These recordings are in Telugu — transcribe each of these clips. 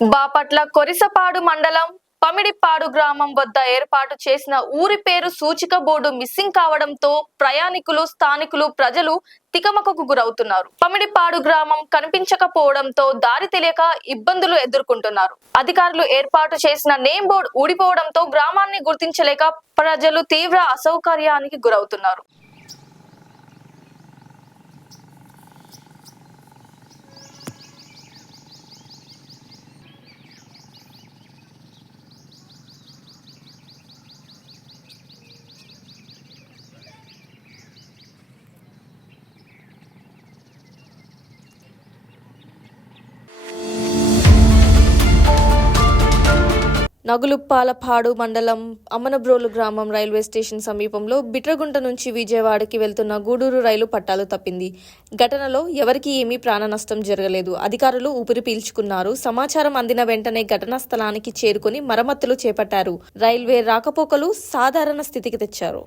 బాపట్ల కొరిసపాడు మండలం పమిడిపాడు గ్రామం వద్ద ఏర్పాటు చేసిన ఊరి పేరు సూచిక బోర్డు మిస్సింగ్ కావడంతో ప్రయాణికులు స్థానికులు ప్రజలు తికమకకు గురవుతున్నారు. పమిడిపాడు గ్రామం కనిపించకపోవడంతో దారి తెలియక ఇబ్బందులు ఎదుర్కొంటున్నారు. అధికారులు ఏర్పాటు చేసిన నేమ్ బోర్డు ఊడిపోవడంతో గ్రామాన్ని గుర్తించలేక ప్రజలు తీవ్ర అసౌకర్యానికి గురవుతున్నారు. నగులుప్పాలపాడు మండలం అమ్మనబ్రోలు గ్రామం రైల్వే స్టేషన్ సమీపంలో బిట్రగుంట నుంచి విజయవాడకి వెళ్తున్న గూడూరు రైలు పట్టాలు తప్పింది. ఘటనలో ఎవరికీ ఏమీ ప్రాణ నష్టం జరగలేదు. అధికారులు ఊపిరి పీల్చుకున్నారు. సమాచారం అందిన వెంటనే ఘటనా స్థలానికి చేరుకుని మరమ్మతులు చేపట్టారు. రైల్వే రాకపోకలు సాధారణ స్థితికి తెచ్చారు.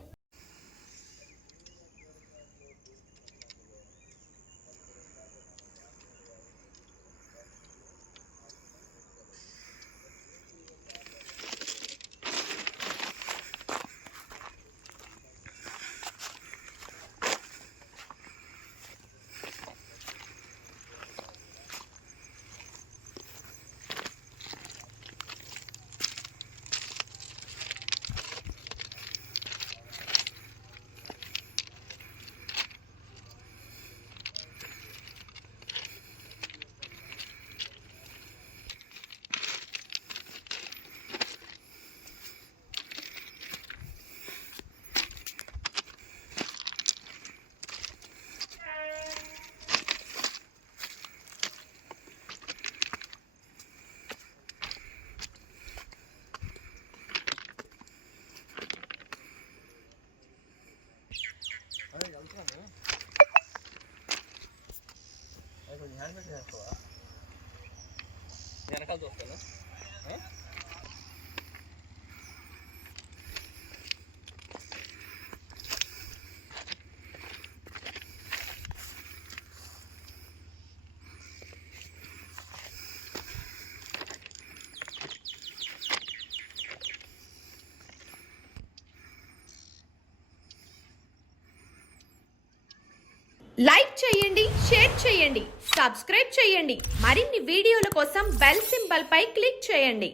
వెనకాల చూస్తాను. లైక్ చేయండి, షేర్ చేయండి, సబ్స్క్రైబ్ చేయండి. మరిన్ని వీడియోల కోసం బెల్ సింబల్ పై క్లిక్ చేయండి.